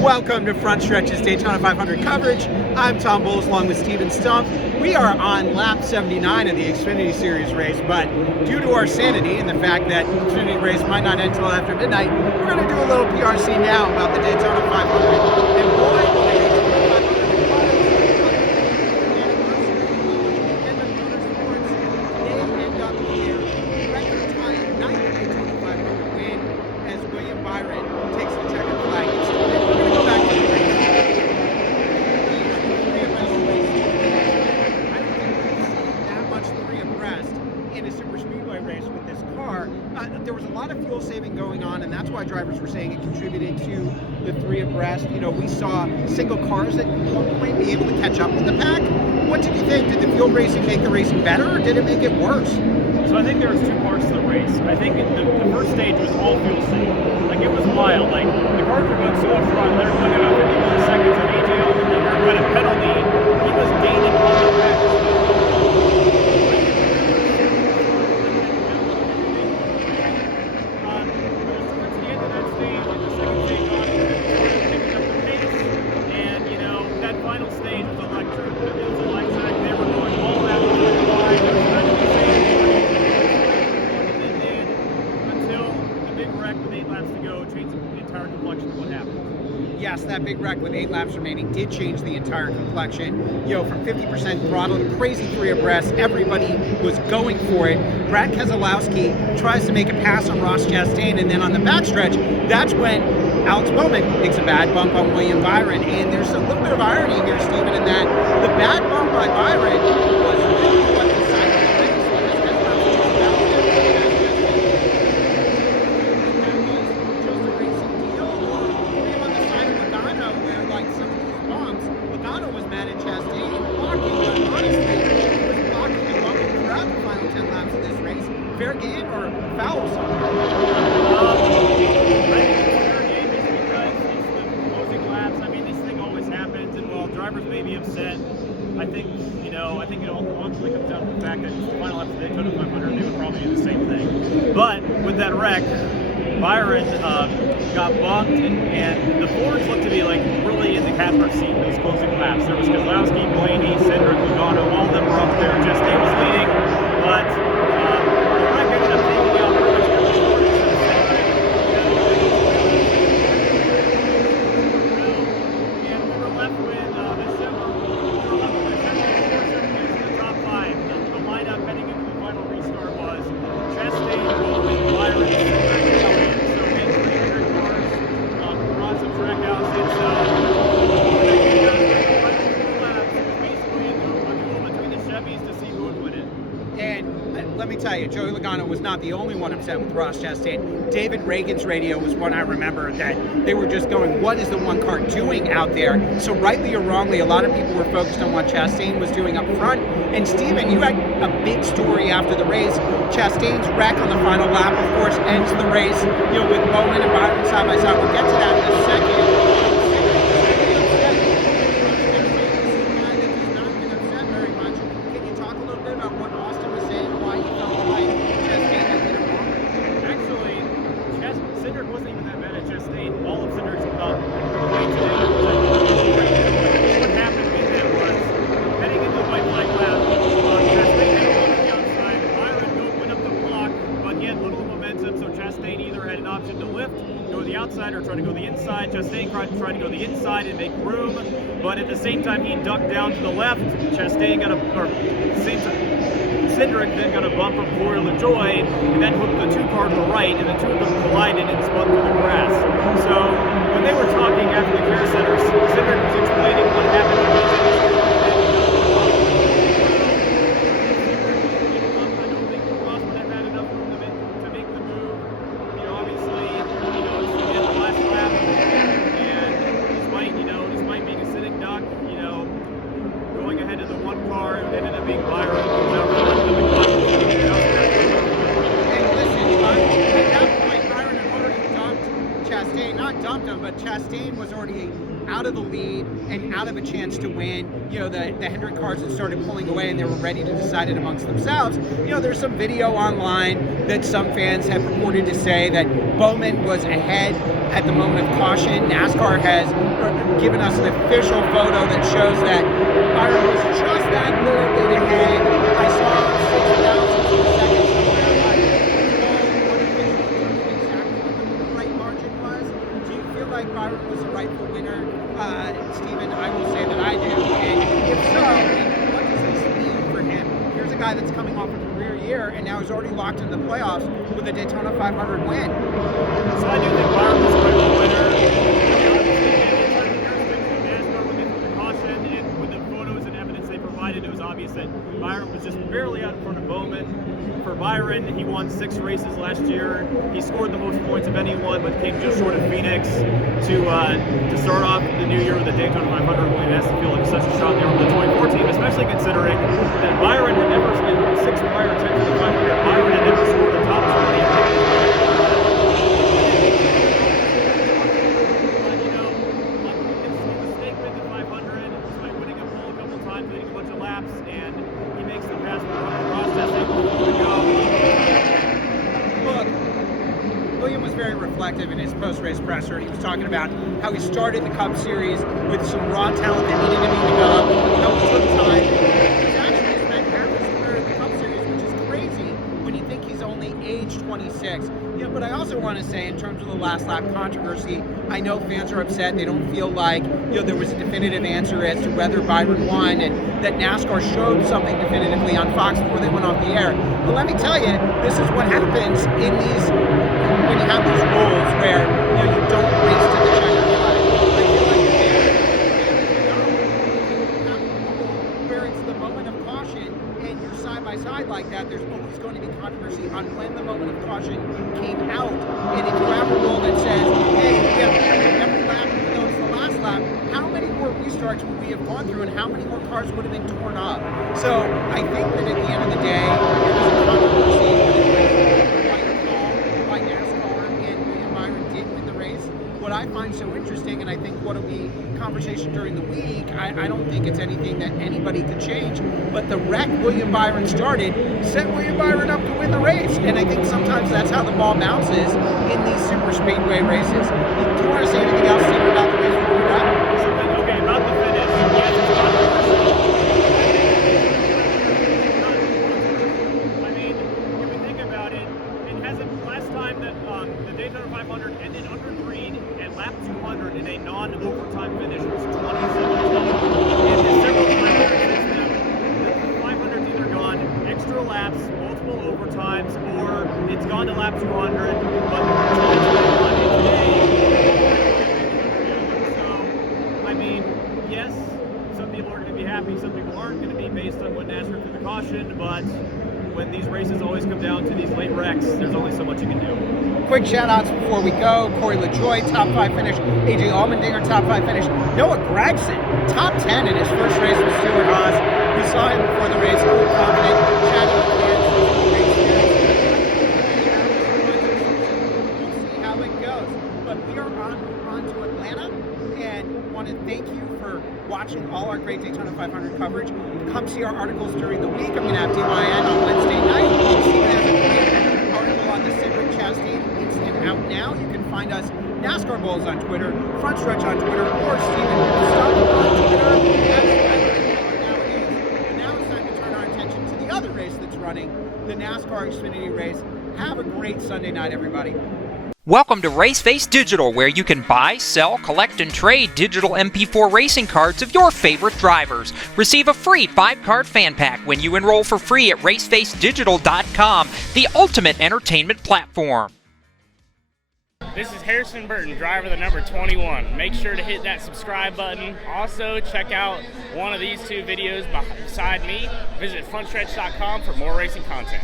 Welcome to Frontstretch's Daytona 500 coverage. I'm Tom Bowles along with Stephen Stumpf. We are on lap 79 of the Xfinity Series race, but due to our sanity and the fact that the Xfinity race might not end until after midnight, we're going to do a little PRC now about the Daytona 500. And boy, William Byron takes the checkered flag. We're going to go back to the race. I don't think we've seen that much three abreast in a super speedway race with this car. There was a lot of fuel saving going on, and that's why drivers were saying it contributed to the three abreast. You know, we saw single cars at one point be able to catch up with the pack. What did you think? Did the fuel racing make the racing better, or did it make it worse? So I think there was two parts to the race. I think the first stage was all fuel saving. Like, it was wild. Like, the cars were going so up front, they were going about 51 seconds, and AJ Allmendinger got a penalty. He was gaining on the back. Towards the end of that stage, like the second stage on, picking up the pace, and, you know, that final stage was electric. It was electric. They were going all out on the line. It was kind of the same. With 8 laps to go, changed the entire complexion of what happened. Yes, that big wreck with 8 laps remaining did change the entire complexion. You know, from 50% throttle to crazy three abreast, everybody was going for it. Brad Keselowski tries to make a pass on Ross Chastain, and then on the backstretch, that's when Alex Bowman takes a bad bump on William Byron. And there's a little bit of irony here, Stephen, in that the bad bump by Byron was really what decided the race. Was mad at Chastain blocking, but honestly, he was blocking and bumping throughout the final 10 laps of this race. Fair game or foul somewhere? I think it's fair game just because it's the closing laps. I mean, this thing always happens, and while drivers may be upset, I think it all ultimately comes down to the fact that the final lap of the Daytona 500, they would probably do the same thing. But with that wreck, Byron got bumped, and the Fords looked to be like really in the catbird seat in those closing laps. There was Keselowski, Blaney, Cedric, Logano, all of them were up there. Chastain was leading, but the wreck ended up taking out pretty much every Ford. And we were left with the top 5. The lineup heading into the final restart was Chastain, Bowman, Byron, let me tell you, Joey Logano was not the only one upset with Ross Chastain. David Reagan's radio was one I remember that they were just going, what is the one car doing out there? So rightly or wrongly, a lot of people were focused on what Chastain was doing up front. And Stephen, you had a big story after the race. Chastain's wreck on the final lap, of course, ends the race, you know, with Bowman and Byron side by side. We'll get to that in a second. Cedric wasn't even that bad at Chastain. All of Cedric's complaints what happened in that was heading into the white flag lap. Chastain had a look on the outside. Byron went up the block, but he had little momentum, so Chastain either had an option to lift, go to the outside, or try to go the inside. Chastain tried to go the inside and make room, but at the same time he ducked down to the left. Chastain got Cedric then got a bump from Corey LaJoie, and then hooked the two car to the right, and the two of them collided and spun through the grass. So when they were talking after the care center, Cedric was explaining what happened to him. I don't think Ross would have had enough room to make the move. You know, obviously, it's the end of the last lap, and despite being a sitting duck, going ahead to the one car, it ended up being Byron. Chastain already out of the lead and out of a chance to win. You know, the Hendrick cars had started pulling away and they were ready to decide it amongst themselves. You know, there's some video online that some fans have reported to say that Bowman was ahead at the moment of caution. NASCAR has given us an official photo that shows that Byron was just that little bit ahead. I saw 6,000 seconds somewhere, but exactly what the right margin was. Do you feel like Byron was the rightful winner? Stephen, I will say that I do. And if so, what does this mean for him? Here's a guy that's coming off a career year and now he's already locked in the playoffs with a Daytona 500 win. So I do think Byron was the rightful winner. It was obvious that Byron was just barely out in front of Bowman. For Byron, he won 6 races last year. He scored the most points of anyone, but came just short of Phoenix to start off the new year with a Daytona 500 win. It has to feel like such a shot there with the 24 team, especially considering that Byron had never been 6 prior attempts to the 500. Byron had never scored the top 20. William was very reflective in his post-race presser. He was talking about how he started the Cup Series with some raw talent that needed to be developed, how it took time. He's actually spent half his career in the Cup Series, which is crazy when you think he's only age 26. You know, but I also want to say, in terms of the last lap controversy, I know fans are upset. They don't feel like, you know, there was a definitive answer as to whether Byron won, and that NASCAR showed something definitively on Fox before they went off the air. But let me tell you, this is what happens in these, when you have these rules where, you know, you don't race to the checkered flag. I feel like where it's the moment of caution and you're side by side like that, there's always going to be controversy on when the moment of caution came out. And if you have a rule that says, hey, we have every lap, even though it's the last lap, how many more restarts would we have gone through and how many more cars would have been torn up? So I think that at the end of the day, it was a controversy, but it was the right call by NASCAR, and William Byron did win the race. What I find so interesting, and I think what'll be conversation during the week, I don't think it's anything that anybody could change, but the wreck William Byron started set William Byron up to win the race, and I think sometimes that's how the ball bounces in these super speedway races. Do you want to say anything else, Stephen, about the race before we wrap? Okay, about the finish. Yes, it's controversial. I mean, if we think about it, it hasn't. Last time that the Daytona 500 ended under green at lap 200 in a non-overtime finish was 2017. And the several times since then, the 500's either gone extra laps, multiple overtimes, or it's gone to lap 200, but 2021 today. Yes, some people are going to be happy, some people aren't going to be based on what NASCAR threw the caution, but when these races always come down to these late wrecks, there's only so much you can do. Quick shout-outs before we go. Corey LaJoie, top 5 finish. AJ Allmendinger, top 5 finish. Noah Gragson, top 10 in his first race with Stuart Haas. We saw him before the race, cool, confident, chatting with fans. We'll see how it goes. But we are on to Atlanta, and want to thank you for watching all our great Daytona 500 coverage. Come see our articles during the week. I'm going to have DYN on Wednesday night. Stephen has a great article on the Cedric Chastain incident out now. You can find us NASCAR Bulls on Twitter, Frontstretch on Twitter, or Stephen Stumpf on Twitter. That's nowadays. And now it's time to turn our attention to the other race that's running, the NASCAR Xfinity race. Have a great Sunday night, everybody. Welcome to Raceface Digital, where you can buy, sell, collect, and trade digital MP4 racing cards of your favorite drivers. Receive a free 5-card fan pack when you enroll for free at racefacedigital.com, the ultimate entertainment platform. This is Harrison Burton, driver the number 21. Make sure to hit that subscribe button. Also, check out one of these 2 videos beside me. Visit frontstretch.com for more racing content.